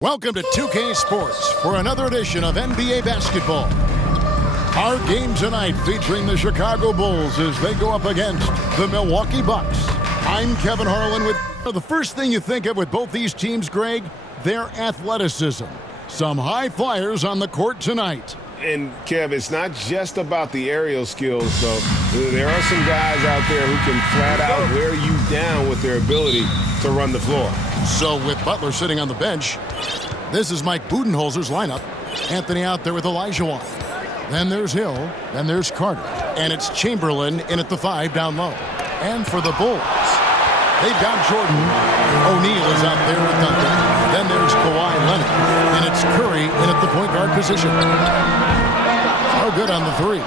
Welcome to 2K Sports for another edition of NBA basketball. Our game tonight featuring the Chicago Bulls as they go up against the Milwaukee Bucks. I'm Kevin Harlan with the first thing you think of with both these teams, Greg, their athleticism. Some high flyers on the court tonight. And, Kev, it's not just about the aerial skills, though. There are some guys out there who can flat out wear you down with their ability to run the floor. So with Butler sitting on the bench, this is Mike Budenholzer's lineup. Anthony out there with Olajuwon. Then there's Hill. Then there's Carter. And it's Chamberlain in at the 5 down low. And for the Bulls, they've got Jordan. O'Neal is out there with Duncan. Then there's Kawhi Leonard. And it's Curry in at the point guard position. So good on the 3.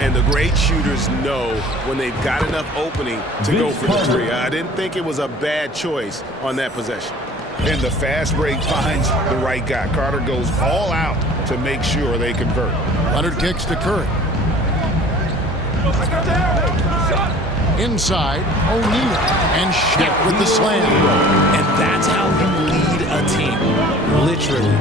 And the great shooters know when they've got enough opening to go for the 3. I didn't think it was a bad choice on that possession. And the fast break finds the right guy. Carter goes all out to make sure they convert. Leonard kicks to Curry. Inside, O'Neal. And Shaq with the slam. And that's how you lead a team, literally.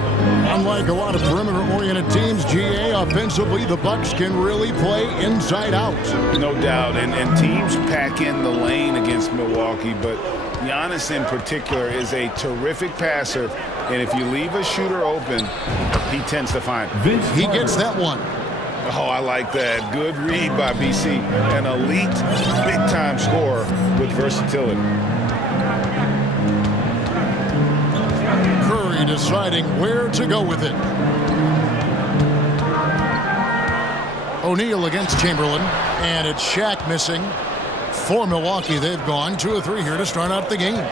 Unlike a lot of perimeter-oriented teams, GA, offensively, the Bucks can really play inside out. No doubt, and teams pack in the lane against Milwaukee, but Giannis in particular is a terrific passer, and if you leave a shooter open, he tends to find it. He gets that one. Oh, I like that. Good read by BC. An elite, big-time scorer with versatility. Curry deciding where to go with it. O'Neal against Chamberlain, and it's Shaq missing. For Milwaukee, they've gone 2 of 3 here to start out the game.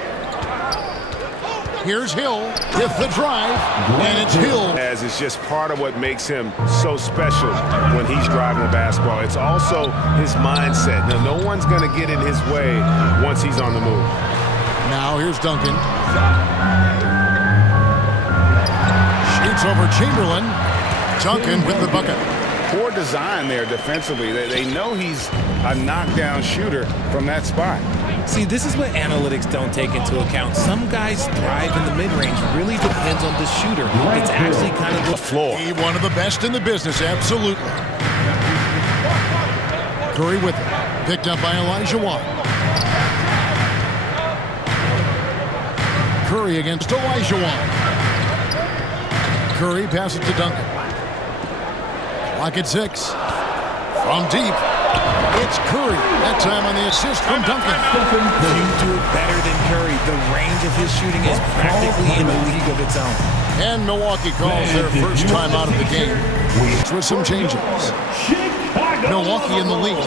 Here's Hill with the drive, and it's Hill. As it's just part of what makes him so special when he's driving the basketball. It's also his mindset. Now, no one's going to get in his way once he's on the move. Now here's Duncan. Shoots over Chamberlain. Duncan with the bucket. Poor design there defensively. They know he's a knockdown shooter from that spot. See, this is what analytics don't take into account. Some guys thrive in the mid-range. Really depends on the shooter. It's actually kind of the floor. He one of the best in the business, absolutely. Curry with it. Picked up by Olajuwon. Curry against Olajuwon. Curry passes to Duncan. Clock at 6. From deep. It's Curry. That time on the assist from Duncan. You do it better than Curry. The range of his shooting is practically in a league of its own. And Milwaukee calls their first time out of the game with some changes. Milwaukee in the lead.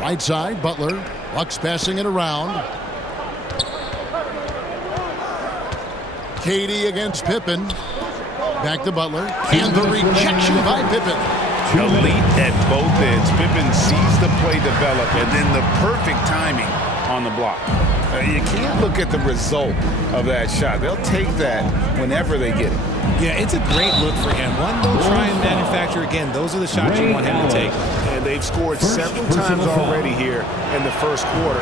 Right side, Butler. Bucks passing it around. KD against Pippen. Back to Butler. And the rejection by Pippen. Elite at both ends. Pippen sees the play develop and then the perfect timing on the block. You can't look at the result of that shot. They'll take that whenever they get it. Yeah, it's a great look for him. One they'll try and manufacture again. Those are the shots you want him to take. And they've scored several times already here in the first quarter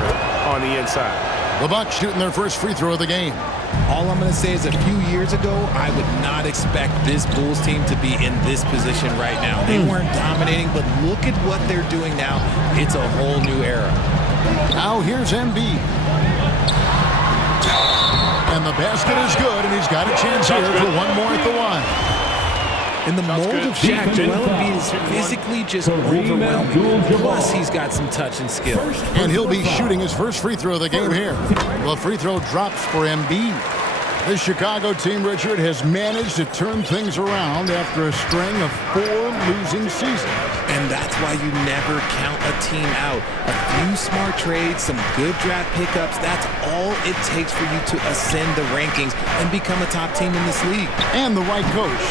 on the inside. The Bucks shooting their first free throw of the game. All I'm going to say is a few years ago, I would not expect this Bulls team to be in this position right now. They weren't dominating, but look at what they're doing now. It's a whole new era. Now here's Embiid. And the basket is good, and he's got a chance here for one more at the line. In the mold of Shaq, Joel Embiid is physically just overwhelming. Plus, he's got some touch and skill. And he'll be shooting his first free throw of the game here. The free throw drops for Embiid. The Chicago team, Richard, has managed to turn things around after a string of 4 losing seasons. And that's why you never count a team out. A few smart trades, some good draft pickups, that's all it takes for you to ascend the rankings and become a top team in this league. And the right coach.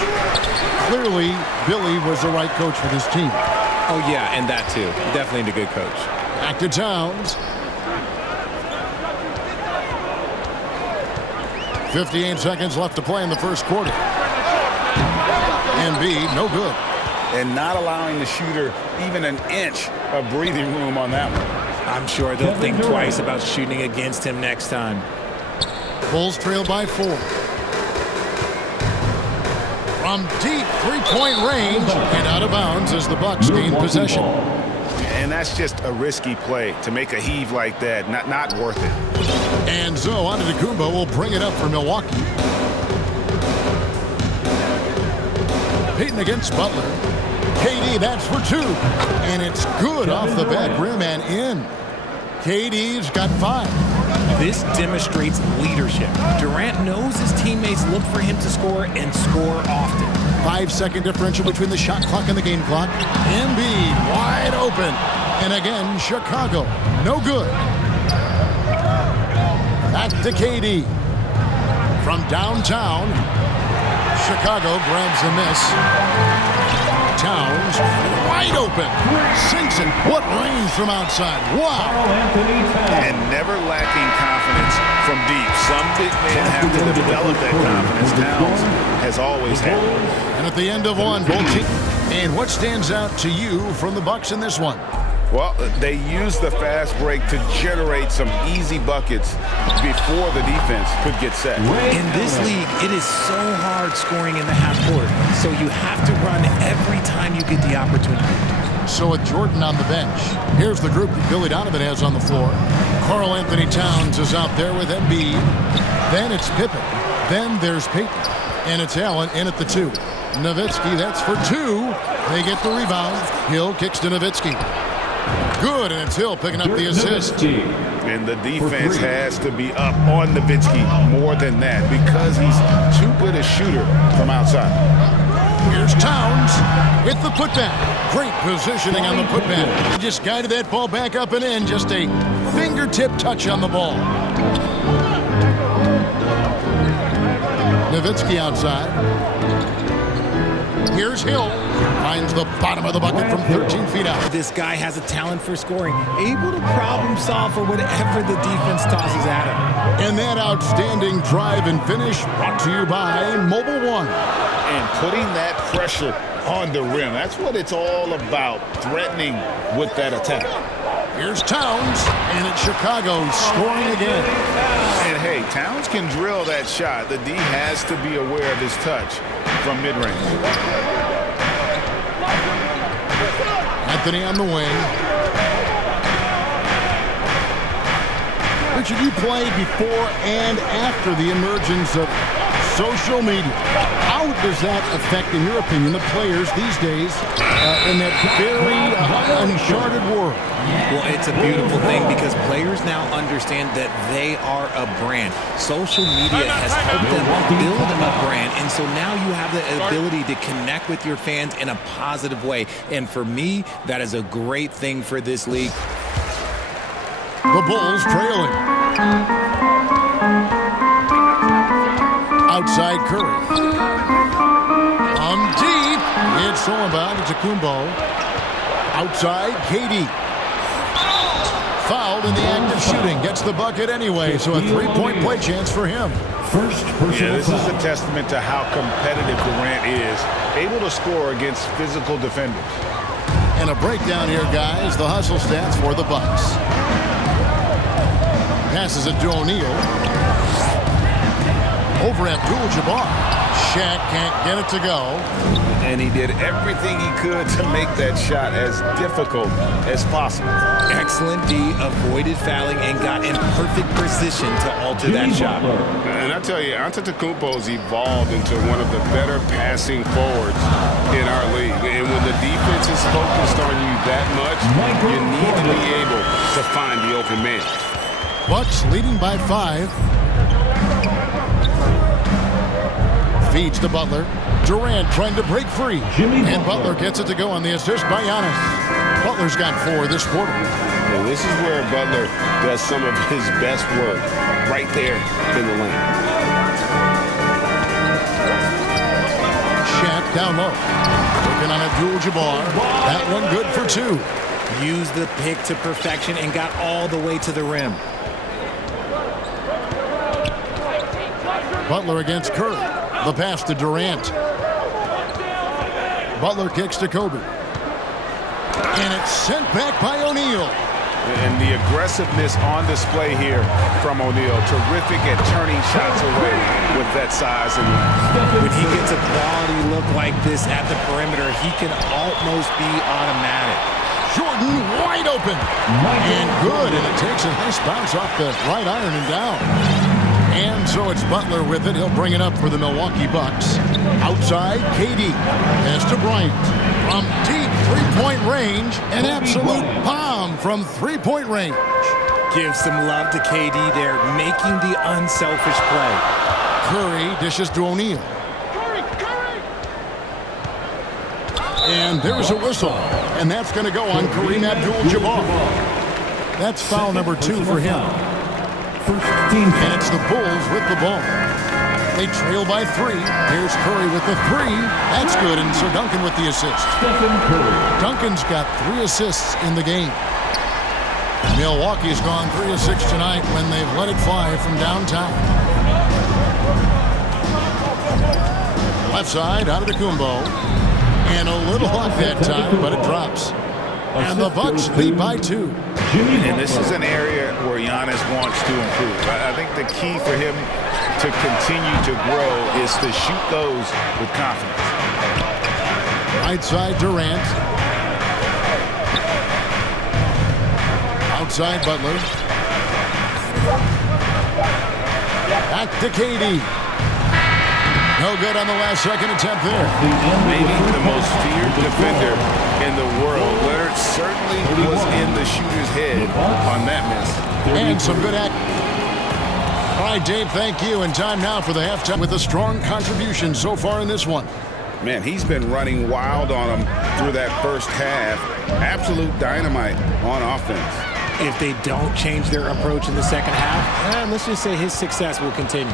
Clearly, Billy was the right coach for this team. Oh, yeah, and that too. Definitely a good coach. Back to Towns. 58 seconds left to play in the first quarter. Embiid, no good. And not allowing the shooter even an inch of breathing room on that one. I'm sure they'll think twice about shooting against him next time. Bulls trail by 4. From deep three-point range and out of bounds as the Bucks gain possession. And that's just a risky play to make a heave like that. Not worth it. And so Antetokounmpo will bring it up for Milwaukee. Payton against Butler. KD, that's for 2. And it's good off the back rim and in. KD's got 5. This demonstrates leadership. Durant knows his teammates look for him to score and score often. 5-second differential between the shot clock and the game clock. Embiid wide open. And again, Chicago, no good. Back to KD. From downtown, Chicago grabs the miss. Towns wide open. Sinks it. What range from outside. Wow. And never lacking confidence from deep. Some big men have to develop that confidence. Towns has always had it. And at the end of one, both teams. And what stands out to you from the Bucks in this one? Well, they used the fast break to generate some easy buckets before the defense could get set. In this league, it is so hard scoring in the half court, so you have to run every time you get the opportunity. So with Jordan on the bench, here's the group that Billy Donovan has on the floor. Karl Anthony Towns is out there with Embiid. Then it's Pippen. Then there's Payton. And it's Allen in at the 2. Nowitzki, that's for 2. They get the rebound. Hill kicks to Nowitzki. Good, and it's Hill picking up the assist. And the defense has to be up on Nowitzki more than that because he's too good a shooter from outside. Here's Towns with the putback. Great positioning on the putback. He just guided that ball back up and in. Just a fingertip touch on the ball. Nowitzki outside. Here's Hill. Finds the bottom of the bucket from 13 feet out. This guy has a talent for scoring, able to problem solve for whatever the defense tosses at him. And that outstanding drive and finish brought to you by Mobile One. And putting that pressure on the rim, that's what it's all about, threatening with that attack. Here's Towns, and it's Chicago scoring again. And hey, Towns can drill that shot. The D has to be aware of his touch from mid-range. Anthony on the wing. Richard, you played before and after the emergence of social media. How does that affect, in your opinion, the players these days in that very uncharted world? Well, it's a beautiful thing because players now understand that they are a brand. Social media has helped them build a brand, and so now you have the ability to connect with your fans in a positive way. And for me, that is a great thing for this league. The Bulls trailing. Outside Curry. Deep. It's thrown by Antetokounmpo. Outside KD. Fouled in the act of shooting. Gets the bucket anyway, so a three-point play chance for him. This is a testament to how competitive Durant is, able to score against physical defenders. And a breakdown here, guys. The hustle stats for the Bucks. Passes it to O'Neal. Over Abdul-Jabbar. Shaq can't get it to go. And he did everything he could to make that shot as difficult as possible. Excellent D, avoided fouling and got in perfect position to alter that shot. And I tell you, Antetokounmpo's evolved into one of the better passing forwards in our league. And when the defense is focused on you that much, you need to be able to find the open man. Bucks leading by 5. Feeds to Butler. Durant trying to break free. And Butler gets it to go on the assist by Giannis. Butler's got 4 this quarter. Well, this is where Butler does some of his best work, right there in the lane. Shaq down low. Working on Abdul-Jabbar. That one good for 2. Used the pick to perfection and got all the way to the rim. Butler against Curry. The pass to Durant. Butler kicks to Kobe. And it's sent back by O'Neal. And the aggressiveness on display here from O'Neal. Terrific at turning shots away with that size and length. When he gets a quality look like this at the perimeter, he can almost be automatic. Jordan wide open. And good, and it takes a nice bounce off the right iron and down. And so it's Butler with it. He'll bring it up for the Milwaukee Bucks. Outside, KD. Pass to Bryant. From deep three-point range, an absolute bomb from three-point range. Give some love to KD there, making the unselfish play. Curry dishes to O'Neal. And there's a whistle. And that's going to go on Kareem Abdul-Jabbar. That's foul number 2 for him. And it's the Bulls with the ball. They trail by 3. Here's Curry with the 3. That's good, and so Duncan with the assist. Duncan's got 3 assists in the game. Milwaukee's gone 3 of 6 tonight when they've let it fly from downtown. Left side, out of the Kumbo. And a little hot that time, but it drops. And the Bucks lead by 2. And this is an area where Giannis wants to improve. I think the key for him to continue to grow is to shoot those with confidence. Right side, Durant. Outside, Butler. Back to KD. No good on the last second attempt there. Maybe the most feared defender in the world. Leonard certainly was in the shooter's head on that miss. And some good act. All right, Dave, thank you. And time now for the halftime with a strong contribution so far in this one. Man, he's been running wild on them through that first half. Absolute dynamite on offense. If they don't change their approach in the second half, let's just say his success will continue.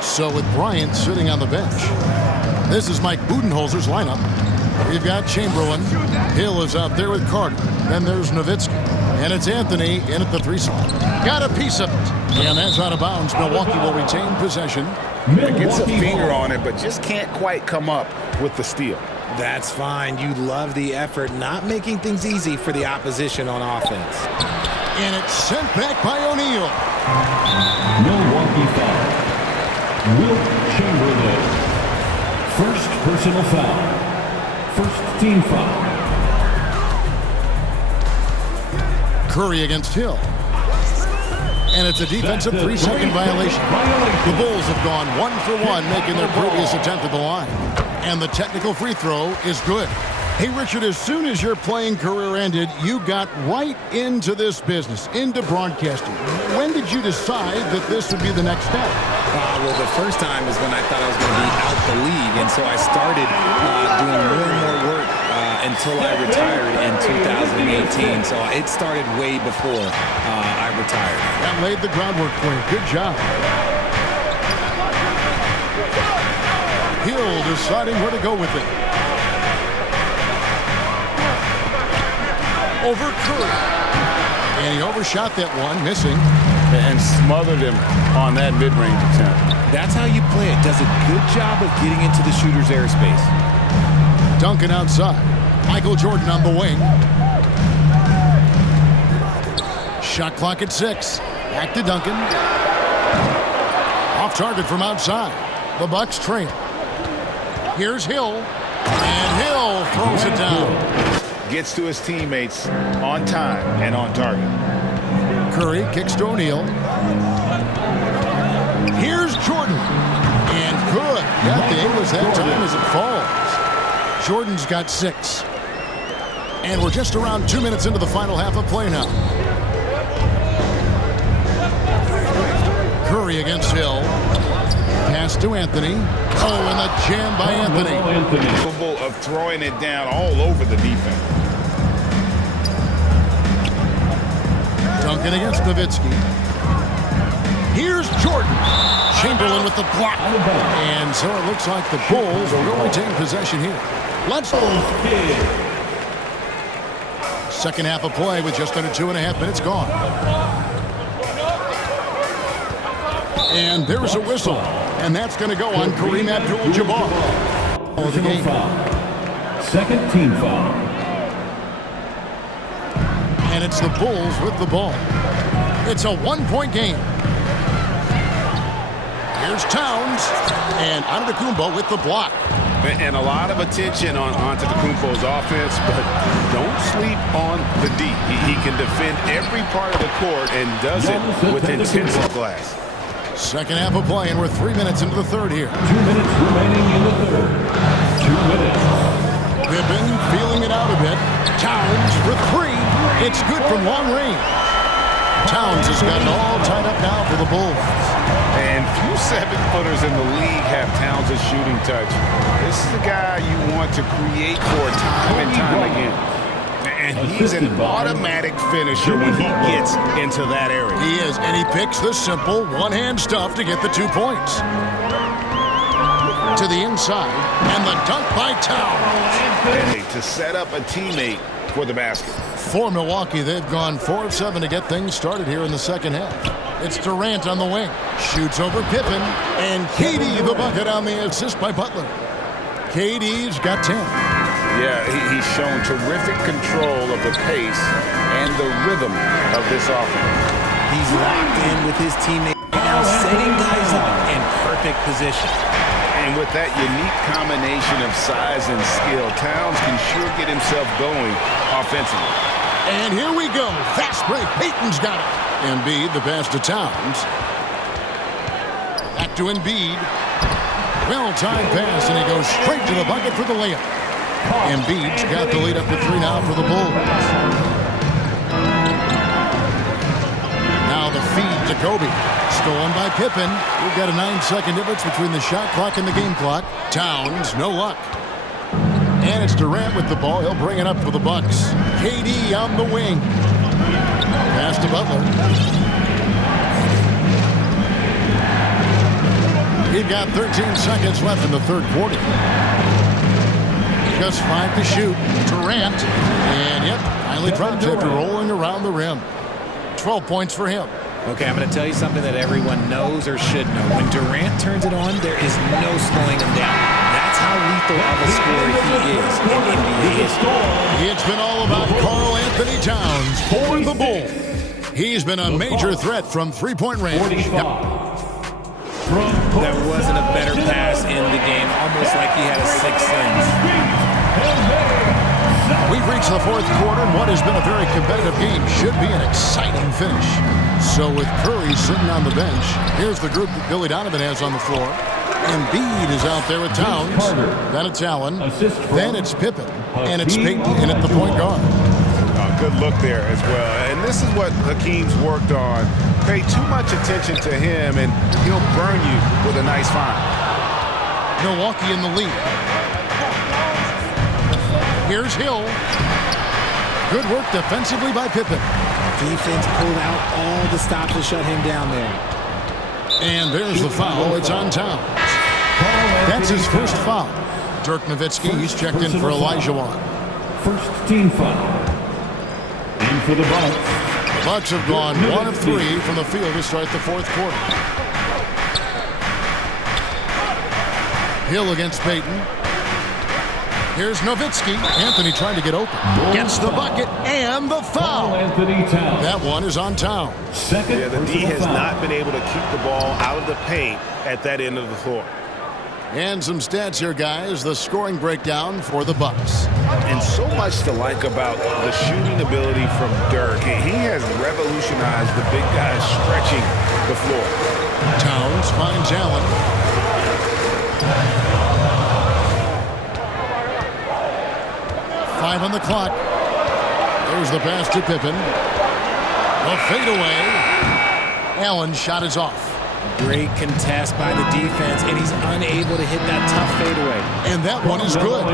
So with Bryant sitting on the bench, this is Mike Budenholzer's lineup. We've got Chamberlain. Hill is out there with Carter. Then there's Nowitzki. And it's Anthony in at the 3 slot. Got a piece of it. And that's out of bounds. Milwaukee will retain possession. Gets a finger on it, but just can't quite come up with the steal. That's fine. You love the effort, not making things easy for the opposition on offense. And it's sent back by O'Neal. Milwaukee foul. Wilt Chamberlain. First personal foul. First team foul. Curry against Hill. And it's a defensive 3-second violation. The Bulls have gone 1 for 1, making their previous attempt at the line. And the technical free throw is good. Hey, Richard, as soon as your playing career ended, you got right into this business, into broadcasting. When did you decide that this would be the next step? Well, the first time is when I thought I was going to be out the league, and so I started doing more and more work until I retired in 2018. So it started way before I retired. That laid the groundwork for you. Good job. Hill deciding where to go with it. Over Curry. And he overshot that one, missing. And smothered him on that mid-range attempt. That's how you play it. Does a good job of getting into the shooter's airspace. Duncan outside. Michael Jordan on the wing. Shot clock at 6. Back to Duncan. Off target from outside. The Bucks trail. Here's Hill. And Hill throws it down. Gets to his teammates on time and on target. Curry kicks to O'Neal. Here's Jordan. And good. Got the English that time as it falls. Jordan's got 6. And we're just around 2 minutes into the final half of play now. Curry against Hill. Pass to Anthony. Oh, and the jam by Anthony. Capable of throwing it down all over the defense. Duncan against Nowitzki. Here's Jordan. Chamberlain with the block. And so it looks like the Bulls will retain possession here. Let's go. Second half of play with just under 2.5 minutes gone. And there's a whistle. And that's going to go on Kareem Abdul-Jabbar. Personal foul. Second team foul. And it's the Bulls with the ball. It's a one-point game. Here's Towns. And Antetokounmpo with the block. And a lot of attention on Antetokounmpo's offense, but don't sleep on the D. He can defend every part of the court and does it with intensive glass. Second half of play, and we're 3 minutes into the third here. 2 minutes remaining in the third. 2 minutes. Pippen feeling it out a bit. Towns for three. It's good from long range. Towns has got it all tied up now for the Bulls. And few 7-footers in the league have Towns' shooting touch. This is the guy you want to create for time and time again. And he's an automatic finisher when he gets into that area. He is, and he picks the simple one-hand stuff to get the 2 points. To the inside, and the dunk by Towns. To set up a teammate for the basket. For Milwaukee, they've gone 4 of 7 to get things started here in the second half. It's Durant on the wing. Shoots over Pippen. And KD the bucket on the assist by Butler. KD's got 10. Yeah, he's shown terrific control of the pace and the rhythm of this offense. He's locked in with his teammate now, setting guys up in perfect position. And with that unique combination of size and skill, Towns can sure get himself going offensively. And here we go. Fast break. Payton's got it. Embiid, the pass to Towns. Back to Embiid. Well-timed pass, and he goes straight to the bucket for the layup. Embiid's got the lead up to 3 now for the Bulls. Now the feed to Kobe. Stolen by Pippen. We've got a 9-second difference between the shot clock and the game clock. Towns, no luck. And it's Durant with the ball. He'll bring it up for the Bucks. KD on the wing. Pass to Butler. We've got 13 seconds left in the third quarter. Just 5 to shoot. Durant. And yep, finally dropped after rolling around the rim. 12 points for him. Okay, I'm going to tell you something that everyone knows or should know. When Durant turns it on, there is no slowing him down. That's how lethal of a scorer he is in NBA history. It's been all about Karl Anthony Towns for the Bulls. He's been a major threat from three-point range. There wasn't a better pass in the game, almost like he had a sixth sense. We've reached the fourth quarter, and what has been a very competitive game should be an exciting finish. So with Curry sitting on the bench, here's the group that Billy Donovan has on the floor. Embiid is out there with Towns. Then it's Allen. Then it's Pippen. And it's Payton in at the point guard. Good look there as well. And this is what Hakeem's worked on. Pay too much attention to him, and he'll burn you with a nice find. Milwaukee in the lead. Here's Hill. Good work defensively by Pippen. Defense pulled out all the stops to shut him down there. And there's the foul. It's on Towns. That's his first foul. Dirk Nowitzki, he's checked in for Elijah Wan. First team foul. In for the Bucks. Bucks have gone 1 of 3 from the field to start the fourth quarter. Hill against Payton. Here's Nowitzki. Anthony trying to get open. Gets the bucket and the foul. Anthony Towns. That one is on Towns. Second Yeah, the D has foul. not been able to keep the ball out of the paint at that end of the floor. And some stats here, guys. The scoring breakdown for the Bucks. And so much to like about the shooting ability from Dirk. He has revolutionized the big guys stretching the floor. Towns finds Allen. Five on the clock. There's the pass to Pippen. The fadeaway. Allen's shot is off. Great contest by the defense, and he's unable to hit that tough fadeaway. And that one is good.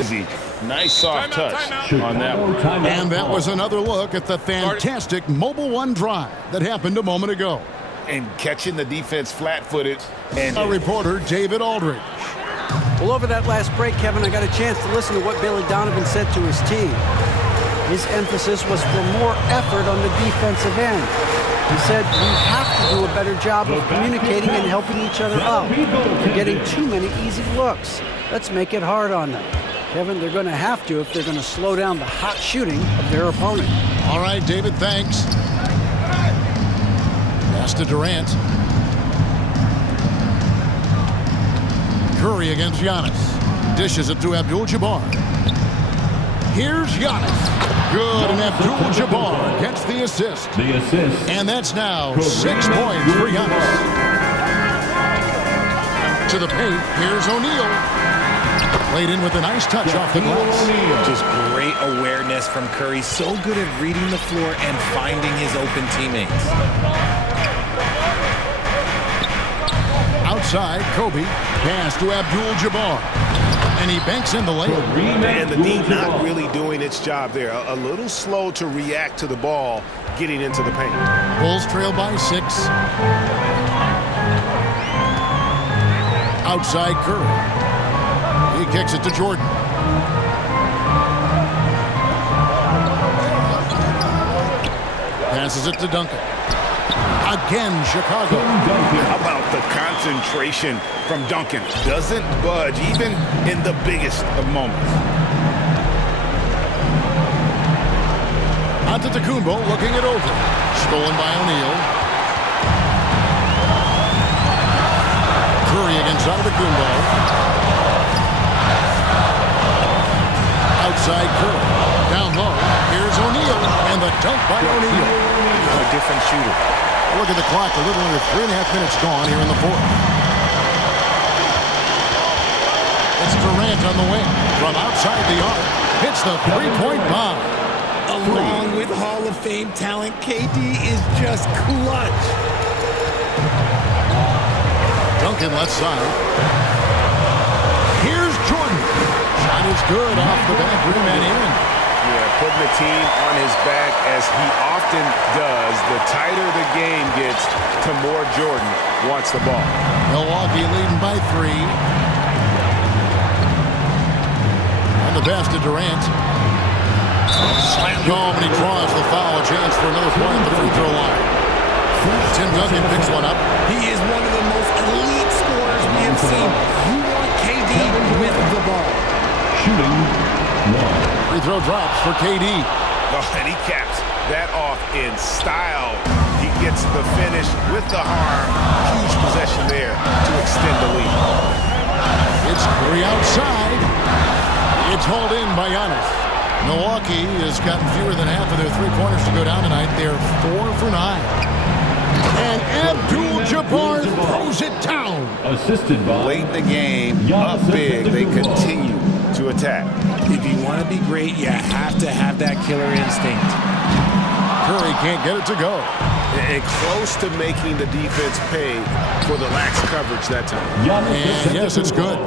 Izzy, nice soft touch on that one. And that was another look at the fantastic Mobile One drive that happened a moment ago. And catching the defense flat-footed. And Our reporter, David Aldridge. Well, over that last break, Kevin, I got a chance to listen to what Billy Donovan said to his team. His emphasis was for more effort on the defensive end. He said, we have to do a better job of communicating and helping each other out. They're getting too many easy looks. Let's make it hard on them. Kevin, they're going to have to if they're going to slow down the hot shooting of their opponent. All right, David, thanks. Pass to Durant. Curry against Giannis. Dishes it to Abdul-Jabbar. Here's Giannis. Good, and Abdul-Jabbar gets the assist. And that's now 6 points for Giannis. To the paint, here's O'Neal. Played in with a nice touch off the glass. Just great awareness from Curry. So good at reading the floor and finding his open teammates. Outside, Kobe. Pass to Abdul-Jabbar. And he banks in the layup. And the D not really doing its job there. A little slow to react to the ball getting into the paint. Bulls trail by 6. Outside Curry. He kicks it to Jordan. Passes it to Duncan. Again, Chicago. How about the concentration from Duncan? Doesn't budge even in the biggest of moments. Antetokounmpo looking it over. Stolen by O'Neal. Curry against Antetokounmpo. Outside Curry. Down low. Here's O'Neal. And the dunk by O'Neal. A different shooter. Look at the clock. A little under 3.5 minutes gone here in the fourth. It's Durant on the wing. From outside the arc. Hits the three-point bomb. Along with Hall of Fame talent, KD is just clutch. Duncan left side. Here's Jordan. Shot is good off the back rim and in. Yeah, putting the team on his back as he often does. The tighter the game gets, the more Jordan wants the ball. Milwaukee leading by 3. And the pass to Durant. Slammed home, and he draws the foul. A chance for another point at the free throw line. Tim Duncan picks one up. He is one of the most elite scorers we have seen. You want KD with the ball. Shooting 1. Free throw drops for KD. Oh, and he caps that off in style. He gets the finish with the arm. Huge possession there to extend the lead. It's Curry outside. It's hauled in by Giannis. Milwaukee has gotten fewer than half of their three-pointers to go down tonight. They're 4 for 9. And Abdul-Jabbar throws it down. Assisted by Late in the game, up big, they continue to attack. If you want to be great, you have to have that killer instinct. Curry can't get it to go. And close to making the defense pay for the lax coverage that time. And yes, it's good.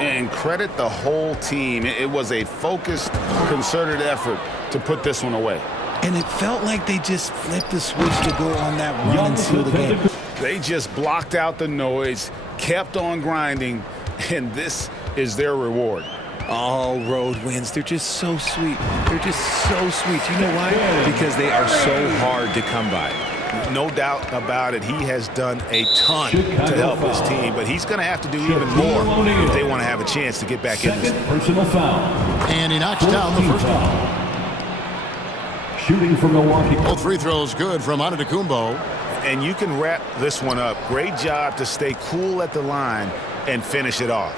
And credit the whole team. It was a focused, concerted effort to put this one away. And it felt like they just flipped the switch to go on that run and seal the game. They just blocked out the noise, kept on grinding, and this is their reward. All road wins. They're just so sweet. They're just so sweet. You know why? Because they are so hard to come by. No doubt about it. He has done a ton to help his team, but he's going to have to do even more if they want to have a chance to get back in this. Personal foul. And he knocks down the first one. Shooting for Milwaukee. Both free throws good from Antetokounmpo. And you can wrap this one up. Great job to stay cool at the line and finish it off.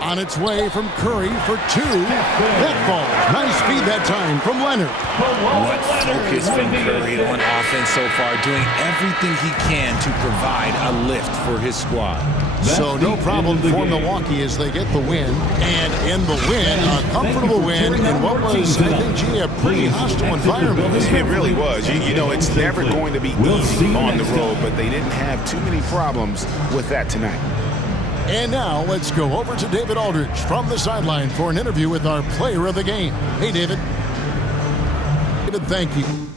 On its way from Curry for 2. That falls. Nice feed that time from Leonard. What focus from Curry on offense so far, doing everything he can to provide a lift for his squad. So no problem for Milwaukee as they get the win. And in the win, a comfortable win in what was, I think, a pretty hostile environment. It really was. You know, it's never going to be easy on the road, but they didn't have too many problems with that tonight. And now let's go over to David Aldridge from the sideline for an interview with our player of the game. Hey, David. David, thank you.